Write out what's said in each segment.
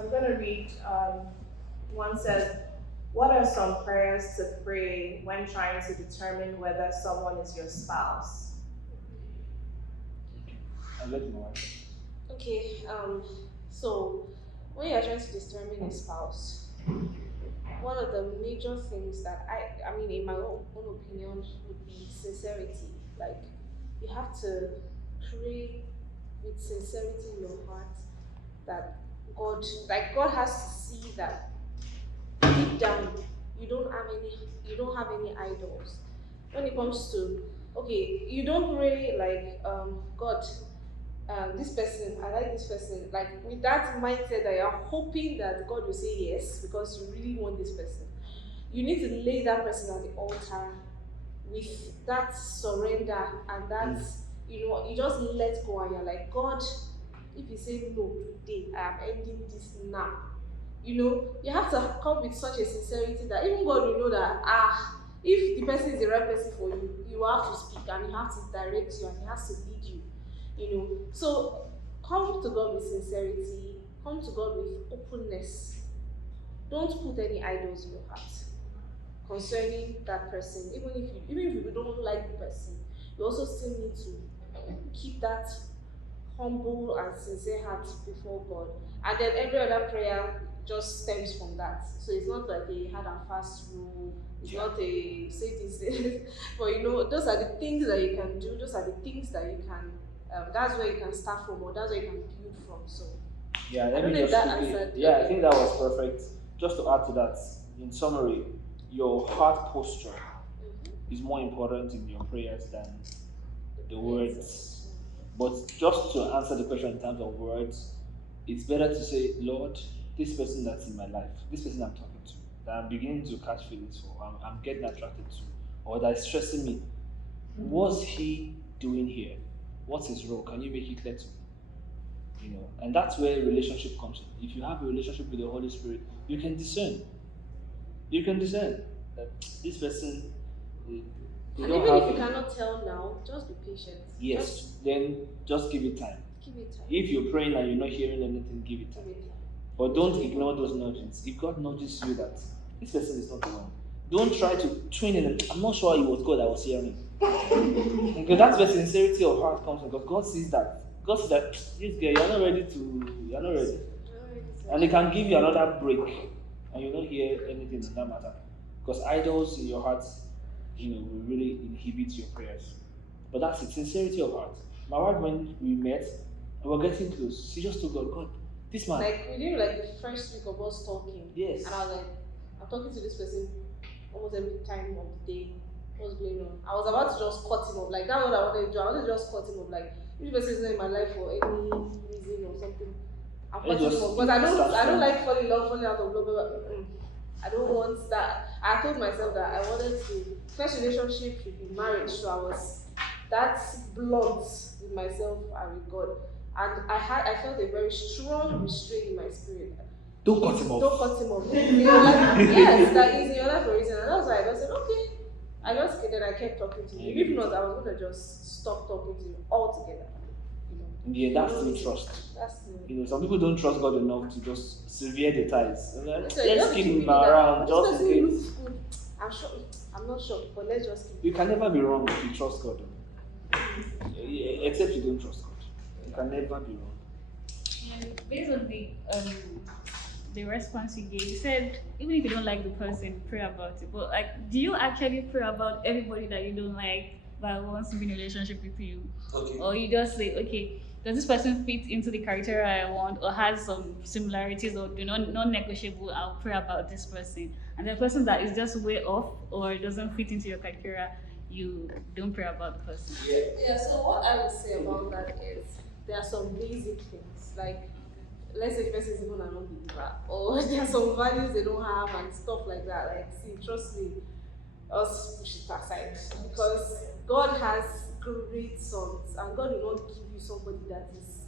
So I'm going to read. One says, what are some prayers to pray when trying to determine whether someone is your spouse? I'll let you know. Okay, so when you're trying to determine a spouse, one of the major things that I mean, in my own opinion, would be sincerity. Like, you have to pray with sincerity in your heart that God has to see that deep down you don't have any idols. When it comes to, okay, you don't pray like, God, this person, I like this person, like with that mindset that you're hoping that God will say yes because you really want this person. You need to lay that person at the altar with that surrender and that, you just let go and you're like, God, if you say no today, I am ending this now. You have to come with such a sincerity that even God will know that, if the person is the right person for you, you have to speak and you have to direct you and he has to lead you. So come to God with sincerity, come to God with openness. Don't put any idols in your heart concerning that person. Even if you don't like the person, you also still need to keep that humble and sincere heart before God. And then every other prayer just stems from that. So it's not like a hard and fast rule. It's not a say this, but those are the things that you can do. Those are the things that you can. That's where you can start from, or that's where you can build from. So Yeah, I let don't me know if just that quickly. answered. Yeah, I Okay. think that was perfect. Just to add to that, in summary, your heart posture is more important in your prayers than the words. But just to answer the question in terms of words, it's better to say, Lord, this person that's in my life, this person I'm talking to, that I'm beginning to catch feelings for, I'm getting attracted to, or that is stressing me, what's he doing here? What's his role? Can you make it clear to me? And that's where relationship comes in. If you have a relationship with the Holy Spirit, you can discern that this person, they, they And don't even if have you cannot tell now, just be patient. yes, then just give it time. Give it time. If you're praying and you're not hearing anything, give it time. Give it time. But don't ignore those nudges. If God nudges you that this person is not the one, don't try to twin in. I'm not sure it was God that was hearing. Because that's where sincerity of heart comes from. Because God sees that. God sees that this girl, you're not ready. And He can give you another break, and you don't hear anything in that matter. Because idols in your heart, will really inhibit your prayers. But that's it, sincerity of heart. My wife, when we met, and we were getting close, she just told God, God, this man. Like within like the first week of us talking. Yes. And I was like, I'm talking to this person almost every time of the day. What's going on? I was about to just cut him off. Like that's what I wanted to do. I wanted to just cut him off. Like if this person is not in my life for any reason or something, I'm cutting him off. Because I don't like falling out of love. I don't want that. I told myself that I wanted to first relationship should be marriage. So I was that blunt with myself and with God. And I felt a very strong restraint in my spirit. Don't cut him off. Don't cut him off. In your life, yes, that is in your life for a reason. And that's why I just said, okay. Then I kept talking to him. If not, I was gonna just stop talking to him altogether. Yeah, that's still trust. Some people don't trust God enough to just sever the ties. Let's keep him around just in case. I'm not sure, but let's just keep. You can never be wrong if you trust God. Except you don't trust God. You can never be wrong. And based on the response you gave, you said even if you don't like the person, pray about it. But like, do you actually pray about everybody that you don't like that wants to be in a relationship with you? Okay. Or you just say, okay, does this person fit into the criteria I want, or has some similarities, or non-negotiable? I'll pray about this person. And the person that is just way off or doesn't fit into your criteria, you don't pray about the person. Yeah. So what I would say about that is there are some basic things like, let's say the person is even an unbeliever, or there are some values they don't have and stuff like that. Like, see, trust me, us push it aside because God has great sons, and God will not give you somebody that is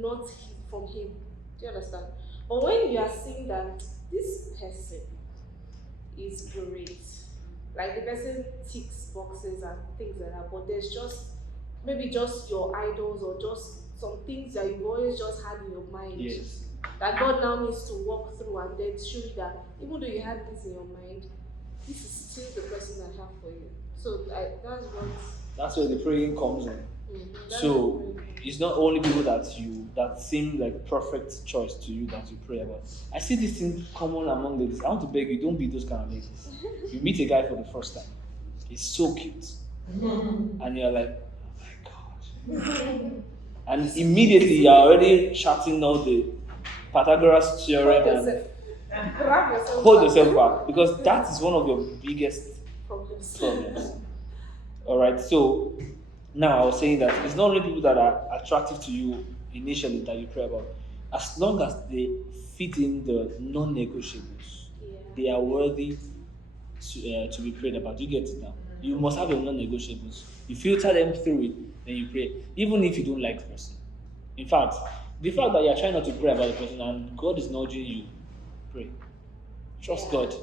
not from Him. Do you understand? But when you are seeing that this person is great, like the person ticks boxes and things like that, but there's just maybe just your idols or just some things that you've always just had in your mind that God now needs to walk through and then show you that even though you had this in your mind, this is still the person I have for you. So that's what. That's where the praying comes in. That's So the praying. it's not only people that seem like perfect choice to you that you pray about. I see this thing common among ladies. I want to beg you, don't be those kind of ladies. You meet a guy for the first time, he's so cute, and you're like, oh my god, and immediately you're already shouting out the Pythagoras theorem and Grab yourself hold back. yourself back, because that is one of your biggest Problems. problems. All right. So now I was saying that it's not only people that are attractive to you initially that you pray about, as long as they fit in the non-negotiables, Yeah. they are worthy to be prayed about. You get it now. You must have your non-negotiables. You filter them through it, then you pray, even if you don't like the person. In fact, the fact that you are trying not to pray about the person and God is nudging you, pray. Trust God.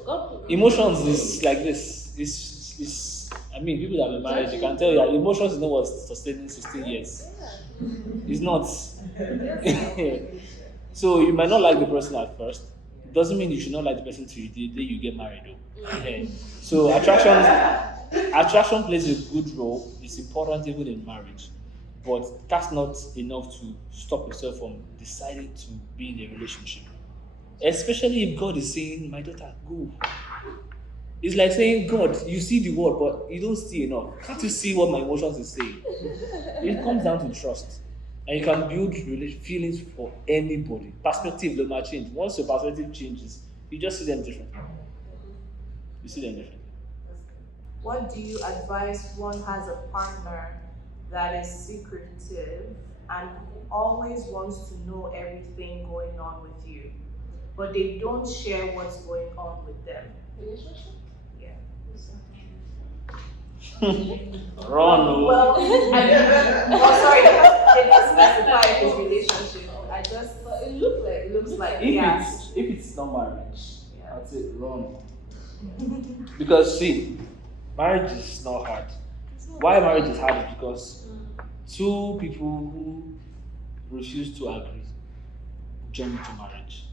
Emotions is like this. Is I mean, people that have been married, you can tell that emotions is not what's sustaining 16 years. It's not. So you might not like the person at first. It doesn't mean you should not like the person till the day you get married, though. So attraction plays a good role. It's important even in marriage, but that's not enough to stop yourself from deciding to be in a relationship. Especially if God is saying, "My daughter, go." It's like saying, "God, you see the word, but you don't see enough. Can't you see what my emotions is saying?" It comes down to trust. And you can build feelings for anybody. Perspective will might change. Once your perspective changes, you just see them differently. You see them differently. What do you advise one has a partner that is secretive and always wants to know everything going on with you, but they don't share what's going on with them? Relationship? Yeah. Run. Oh. Well, oh sorry, they didn't specify if it's relationship. I just, But it looks like If yeah. it's not marriage, Yeah. I'd say run. Because see, marriage is not hard. Why marriage is hard is because two people who refuse to agree jump into marriage.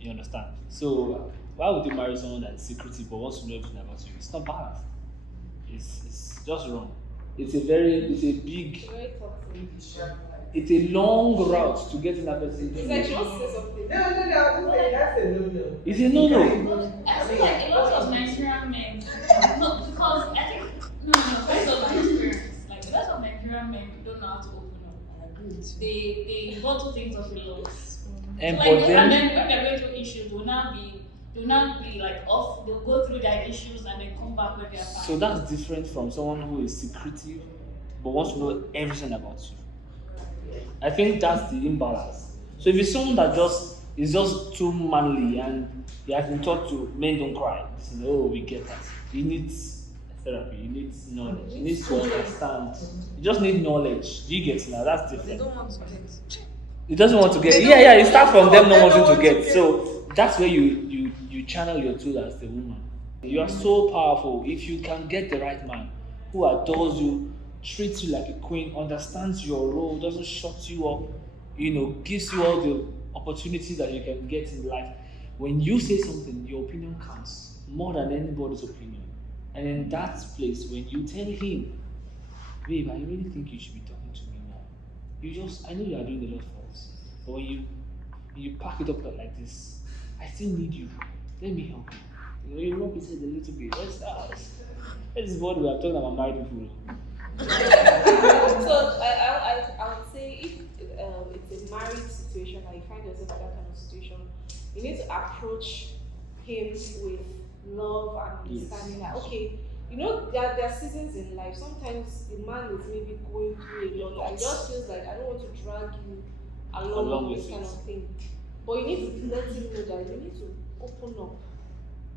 You understand? So why would you marry someone that's secretive but wants to know everything about you? It's not balanced. It's just wrong. It's a big, very toxic. it's a long route to get in that person's It's like she wants to say something. That's a no-no. It's a no-no. I feel like a lot of Nigerian men, no, because I think, no, based on my experience, like a lot of Nigerian men don't know how to open up. They bottle things up a lot. And So but like, and then then when they're going through issues, they'll not be like off. They'll go through their issues and then come back when they're fine. so that's different from someone who is secretive but wants to know everything about you. I think that's the imbalance. So if it's someone that is just too manly and he has been taught to men don't cry, listen, oh we get that. He needs therapy, he needs knowledge, he needs to understand. You just need knowledge. Do you get it now? That's They different. don't want to get. He doesn't want to get. They don't Yeah, want you to start get. from them not They don't wanting to want to get. get. So that's where you channel your tool as the woman. You are so powerful if you can get the right man who adores you, treats you like a queen, understands your role, doesn't shut you up, gives you all the opportunities that you can get in life. When you say something, your opinion counts more than anybody's opinion. And in that place, when you tell him, babe, I really think you should be talking to me more. I know you are doing a lot for us, but when you pack it up like this, I still need you. Let me help you. You rub his head a little bit. This is what we are talking about married people. So I would say if it's a married situation and you find yourself in that kind of situation, you need to approach him with love and understanding that okay, there are seasons in life. Sometimes the man is maybe going through a lot and it just feels like I don't want to drag you along with this kind of thing. But you need to let him know that you need to open up.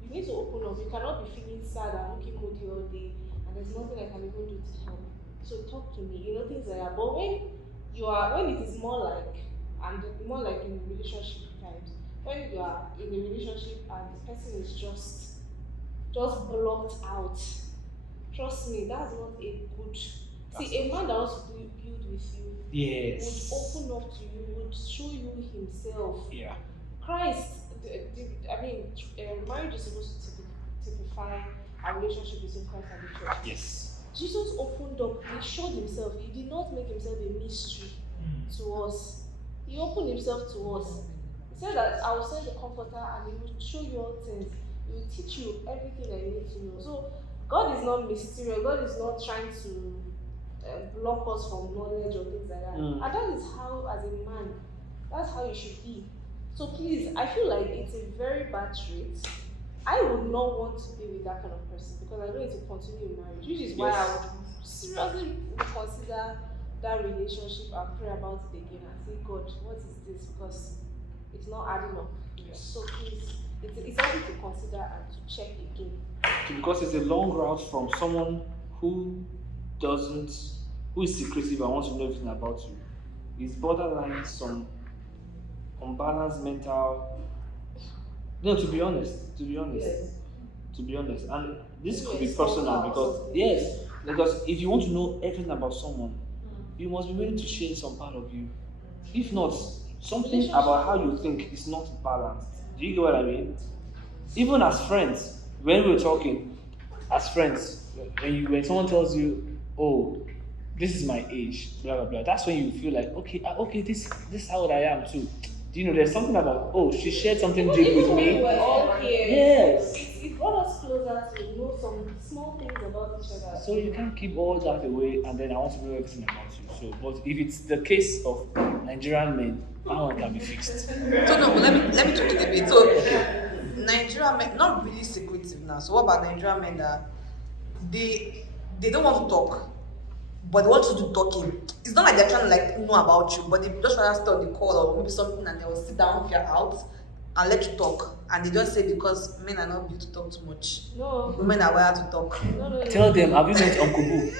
You need to open up. You cannot be feeling sad and looking moody all day and there's nothing I can even do to help. So talk to me, things like that. But when it is more like in relationship times, when you are in a relationship and the person is just blocked out, trust me, that's not a good See, a man that wants to build with you would Yes. open up to you, would show you himself. Yeah. Christ, I mean, marriage is supposed to typify a relationship between Christ and the church. Yes. Jesus opened up, he showed himself, he did not make himself a mystery to us. He opened himself to us. He said that I will send the comforter and he will show you all things. He will teach you everything that you need to know. So God is not mysterious, God is not trying to block us from knowledge or things like that. Mm. And that is how, as a man, that's how you should be. So please, I feel like it's a very bad trait. I would not want to be with that kind of person because I know it will continue in marriage, which is why I Yes. would seriously consider that relationship and pray about it again and say, God, what is this? Because it's not adding up. So please, it's something to consider and to check again. Because it's a long route from someone who doesn't, who is secretive and wants to know everything about you. It's borderline some unbalanced mental. No, to be honest, to be honest, and this could be personal because yes, because if you want to know everything about someone, you must be willing to share some part of you. If not, something about how you think is not balanced. Do you get what I mean? Even as friends, when we're talking, as friends, when someone tells you, "Oh, this is my age," blah blah blah, that's when you feel like, okay, okay, this is how old I am too. Do you know? There's something about, oh, she shared something deep with Even when we me. were all here, Yes. it brought us closer to know some small things about each other. So you can't keep all that away, and then I want to know everything about you. So, but if it's the case of Nigerian men, that one can be fixed. So no, but let me check it a bit. So Nigerian men not really secretive now. So what about Nigerian men that they don't want to talk, but they want to do talking. It's not like they're trying to like know about you, but they just rather stay on the call or maybe something and they will sit down if you're out and let you talk. And they just say because men are not built to talk too much. No, Women are wired to talk. no. Tell them, have you met Uncle Boo?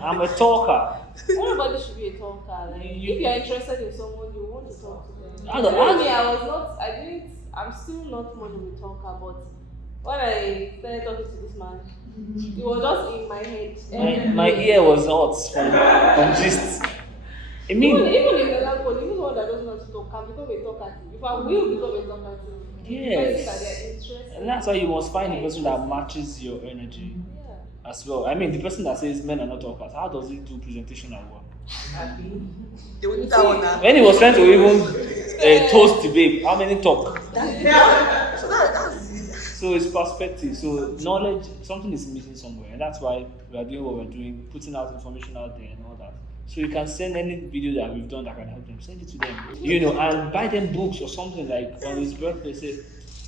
I'm a talker. Everybody should be a talker. Like, if you're interested in someone, you want to talk to them. I don't- Me, I'm still not much of a talker, but when I started talking to this man, it was just in my head. My ear was hot from gist. I mean, Even in the language, even one that doesn't know how to talk can become a talkative. If I will become a talkative, Yes. that they're interested. and that's why you must find the person that matches your energy Yeah. as well. I mean, the person that says men are not talkers, how does he do presentation at work? They will do that one now. When he was trying to even toast the babe, how many talk? So that's it. So it's perspective. So knowledge, something is missing somewhere, and that's why we are doing what we're doing, putting out information out there and all that. So you can send any video that we've done that can help them, send it to them, and buy them books or something like on his birthday. Say,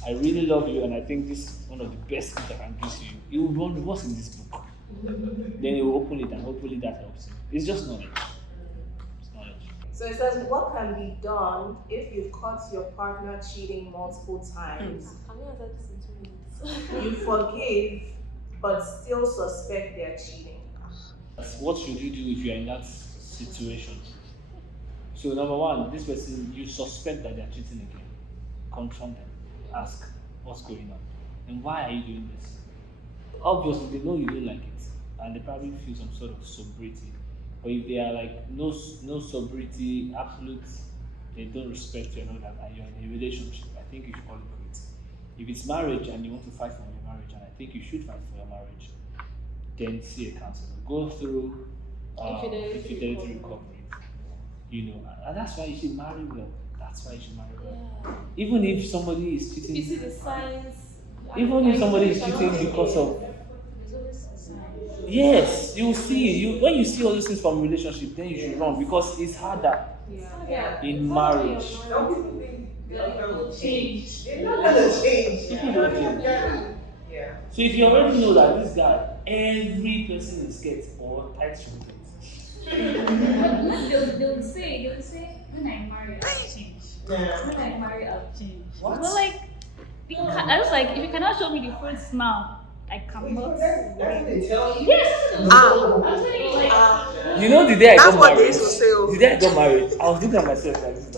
I really love you, and I think this is one of the best gifts I can give to you. He will wonder what's in this book. Then he will open it, and hopefully that helps him. It's just knowledge. It's knowledge. So it says, what can be done if you've caught your partner cheating multiple times? Can you answer this in 2 minutes? You forgive, but still suspect they're cheating. What should you do if you're in that situation? So number one, this person, you suspect that they're cheating again. Confront them. Ask, what's going on? And why are you doing this? Obviously, they know you don't like it. And they probably feel some sort of sobriety. But if they are like, no sobriety, absolute, they don't respect you and all that, and you're in a relationship, I think you should call it quits. If it's marriage and you want to fight for your marriage, and I think you should fight for your marriage, then see a counselor. Go through infidelity recovery. And that's why you should marry well. That's why you should marry well. Yeah. Even if somebody is cheating, You see the signs. even if somebody is cheating because of, yes, you will see. When you see all those things from relationship, then you should run because it's harder Yeah. in marriage. Some people think They'll change. they're not gonna change. People don't change. Yeah. So if you already know that this guy, every person is scared or tight shouldn't. They'll say, when I marry, I'll change. Yeah. When I marry, I'll change. What? But like, I was like, if you cannot show me the fruits now, I cannot. That's what they tell you. Yes. Ah. I'm telling you, like, You know the day I That's got what they married. used to say, oh. The day I got married, I was looking at myself like this.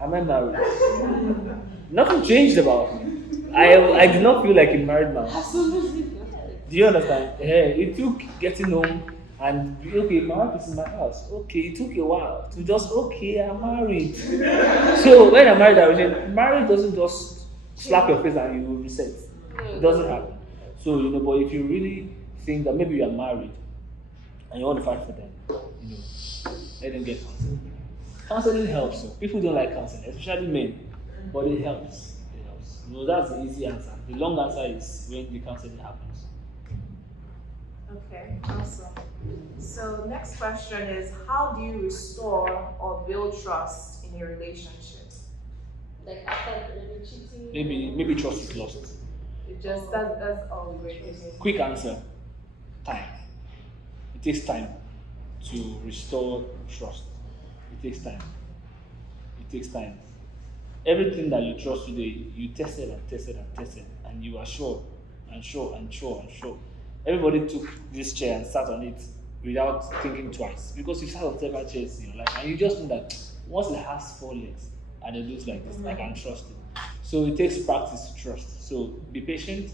Am I married? Nothing changed about me. I did not feel like a married man. Absolutely. The Do you understand? It took getting home and okay, my wife is in my house. Okay, it took a while to just okay, I'm married. So when I'm married, I was saying marriage doesn't just slap your face and you reset. It doesn't happen. So but if you really think that maybe you are married and you want to fight for them, let them get counseling. Counseling helps. So people don't like counseling, especially men, but it helps. It helps. That's the easy answer. The long answer is when the counseling happens. Okay, awesome. So next question is, how do you restore or build trust in your relationship? Like after maybe cheating. Maybe trust is lost. It just that's all we were giving. Quick answer: time. It takes time to restore trust. It takes time. It takes time. Everything that you trust today, you tested and tested and tested, and you are sure and sure and sure and sure. Everybody took this chair and sat on it without thinking twice because you sat on several chairs in your life, and you just know that once it has four legs and it looks like this, I can trust it. So it takes practice to trust. So be patient,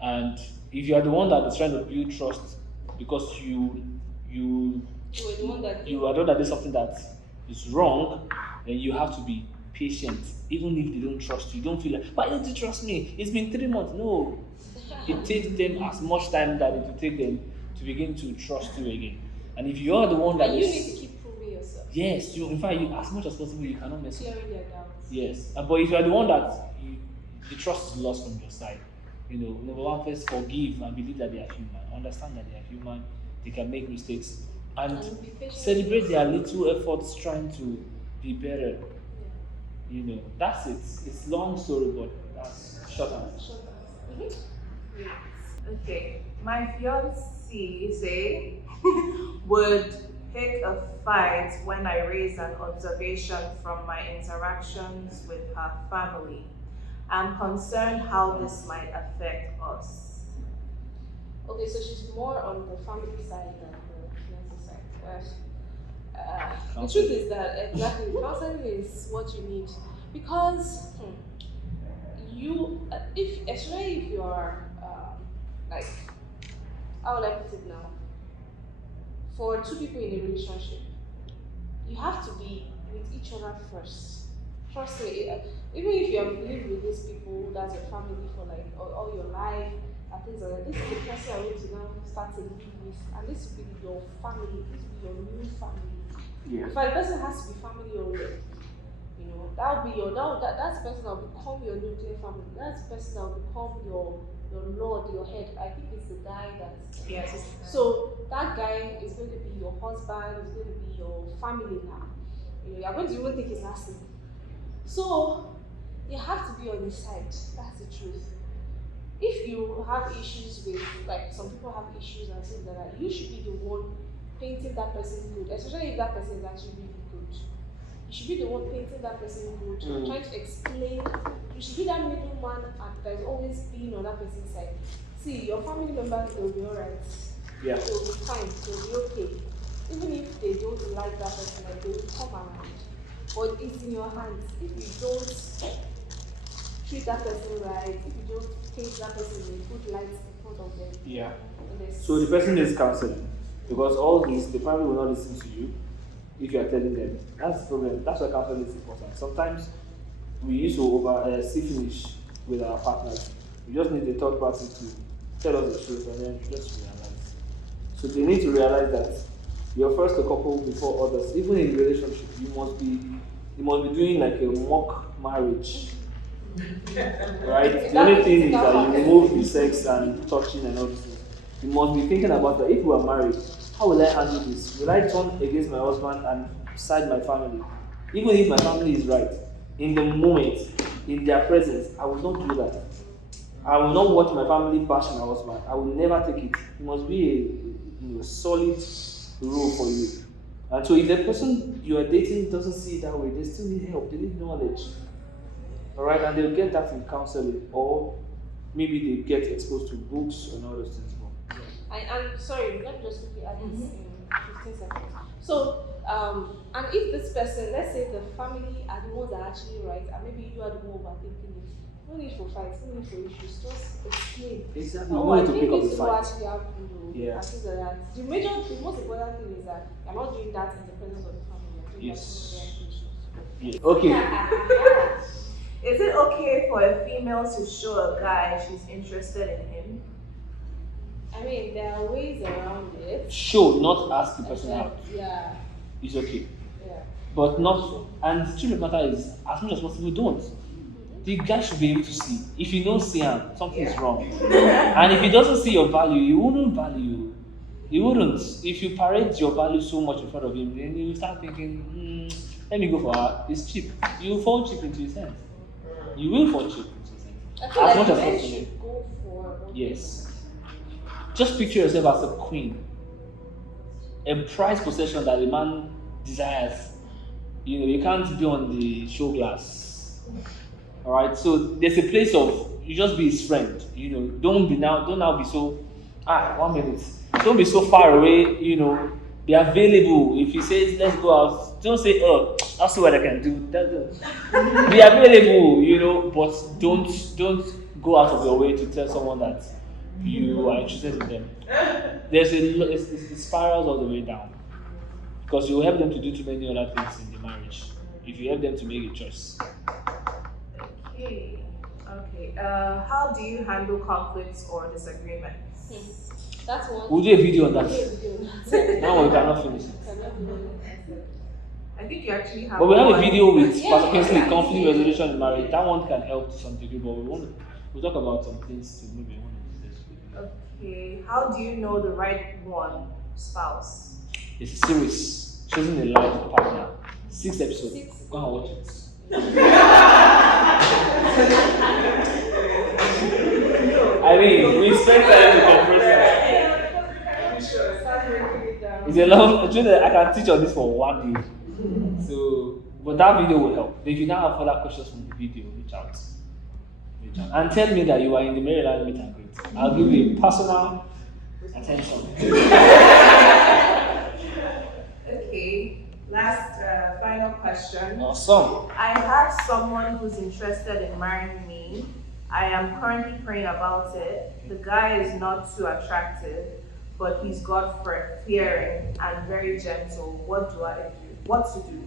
and if you are the one that is trying to build trust because you You were the one that you are that there's something that is wrong, then you have to be patient. Even if they don't trust you, don't feel like, why don't you trust me? It's been 3 months. No. It takes them as much time that it will take them to begin to trust you again. And if you are the one that But you is, need to keep proving yourself. yes, in fact, as much as possible, you cannot mess up. Clearing their doubts. Yes, but if you are the one that the trust is lost from your side, number one, first forgive and believe that they are human. Understand that they are human. They can make mistakes and And be patient. celebrate their little efforts trying to be better. Yeah. That's it. It's long story, but that's short answer. Short answer. Okay, my fiancee say would pick a fight when I raise an observation from my interactions with her family. I'm concerned how this might affect us. Okay, so she's more on the family side than the fiance side. The truth is that exactly counseling is what you need because if especially if you are like how will I put it now? For two people in a relationship, you have to be with each other first. Trust me, even if you have lived with these people, that's your family for like all your life, and things like that, this is the person I want to now start to live with, and this will be your family, this will be your new family. Yeah. In fact, the person has to be family already. That will be that's the person that will become your nuclear family. That's the person that will become your lord, your head. I think it's the guy that. Yes. So that guy is going to be your husband, is going to be your family now. You're going to even take his last name. So you have to be on his side. That's the truth. If you have issues with, like some people have issues and things like that, you should be the one painting that person good, especially if that person is actually really good. You should be the one painting that person good, trying to explain. You should be that middleman that is always being on that person's side. See, your family members, they'll be alright. Yeah. They'll be fine, they'll be okay. Even if they don't like that person, like they will come around. But it's in your hands. If you don't treat that person right, if you don't paint that person in a good light in front of them, Yeah. then So the person needs counseling because all this, the family will not listen to you if you are telling them. That's the problem. That's why counseling is important. Sometimes we used to see finish with our partners. We just need the third party to tell us the truth and then just realize. So they need to realize that you're first a couple before others. Even in relationship, you must be doing like a mock marriage. Right? The only thing is that you remove the sex and touching and all this things. You must be thinking about that. If we are married, how will I handle this? Will I turn against my husband and side my family? Even if my family is right, in the moment, in their presence, I will not do that. I will not watch my family bash my husband. I will never take it. It must be a solid rule for you. And so if the person you are dating doesn't see it that way, they still need help, they need knowledge. Alright, and they'll get that in counseling, or maybe they get exposed to books and all those things. I'm sorry, let me just quickly add this in 15 seconds. So, and if this person, let's say the family are the ones that are actually right, and maybe you are the one overthinking it, No need for fights, no need for issues, just explain. Exactly. Oh, No I need to think pick up the this is what fight. actually happened, though. Yeah. And things like that. The most important thing is that you're not doing that in the presence of the family, you're doing that in Yes. the places. Yeah. Okay. Is it okay for a female to show a guy she's interested in him? I mean, there are ways around it. Show, not ask the person out. Yeah, It's okay. yeah. But not, and the truth of the matter is, as much as possible, don't. The guy should be able to see. If you don't see him, something is wrong. And if he doesn't see your value, he wouldn't value you. He wouldn't. If you parade your value so much in front of him, then he will start thinking, let me go for her. It's cheap. You will fall cheap into his hands. You will fall cheap into his hands. I feel As like much as men possible. should go for what Yes. Just picture yourself as a queen, a prized possession that a man desires. You know, you can't be on the show glass. Alright, so there's a place of you just be his friend. You know, don't now be so 1 minute. Don't be so far away, you know. Be available. If he says let's go out, don't say, oh, I'll see what I can do. Be available, you know, but don't go out of your way to tell someone that you are interested in them. It spirals all the way down. Because you will help them to do too many other things in the marriage. If you help them to make a choice. Okay. Okay. How do you handle conflicts or disagreements? That's one. We'll do a video on that. That Now we cannot finish it. I think you actually have. But we have a one. video with Yeah. Pastor Kingsley, conflict resolution in marriage. That one can help to some degree, but we'll talk about some things to maybe one of these days. Okay. How do you know the right one spouse? It's a series, choosing a life partner. 6 episodes. 6. Go and watch it. I mean, we spent time to compress that. It's a long. I can teach on this for 1 day. So, but that video will help. If you now have further questions from the video, reach out. And tell me that you are in the Maryland meet and greet. I'll give you a personal attention. Okay. Last final question. Awesome. I have someone who's interested in marrying me. I am currently praying about it. The guy is not too attractive, but he's God-fearing and very gentle. What do I do? What to do?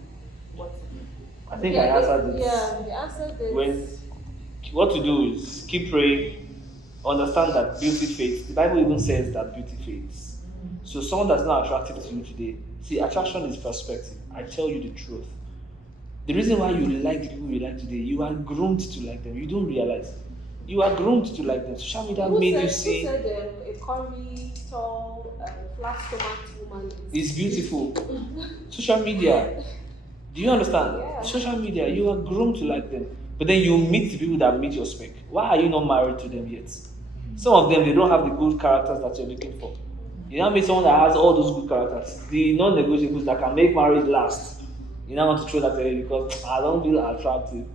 What to do? I think I answered this. Yeah, the answer is. What to do is keep praying, understand that beauty fades. The Bible even says that beauty fades. So someone that's not attractive to you today, see, attraction is perspective. I tell you the truth. The reason why you like the people you like today, you are groomed to like them. You don't realize. You are groomed to like them. Social media made you see. Who said a curvy, tall, flat stomached woman It's beautiful. Social media. Do you understand? Yeah. Social media, you are groomed to like them. But then you meet the people that meet your spec. Why are you not married to them yet? Some of them, they don't have the good characters that you're looking for. You now meet someone that has all those good characters, the non-negotiables that can make marriage last. You now want to throw that away because I don't feel attractive.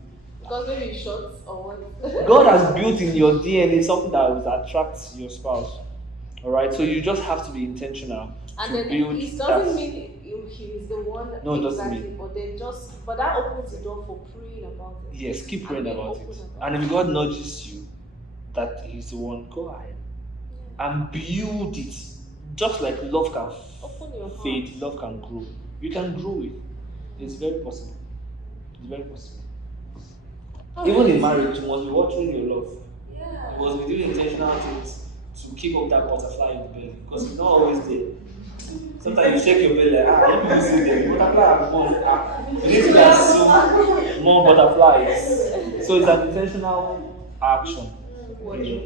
Because maybe it's short or what? God has built in your DNA something that will attract your spouse. Alright, so you just have to be intentional And to then build it that. doesn't mean he is the one No, it doesn't exactly, mean. but that opens the door for praying about it. Yes, keep praying And being about it. open about And if God nudges you that He's the one, go ahead and build it. Just like love can Open your heart. fade, love can grow. You can grow it. It's very possible. It's very possible. Even in marriage, you must be watching your love. You must be doing intentional things to keep up that butterfly in the belly because it's not always there. Sometimes you shake your belly like, you see the butterfly have more. You need to have some more butterflies. So it's an intentional action. Watch. Yeah.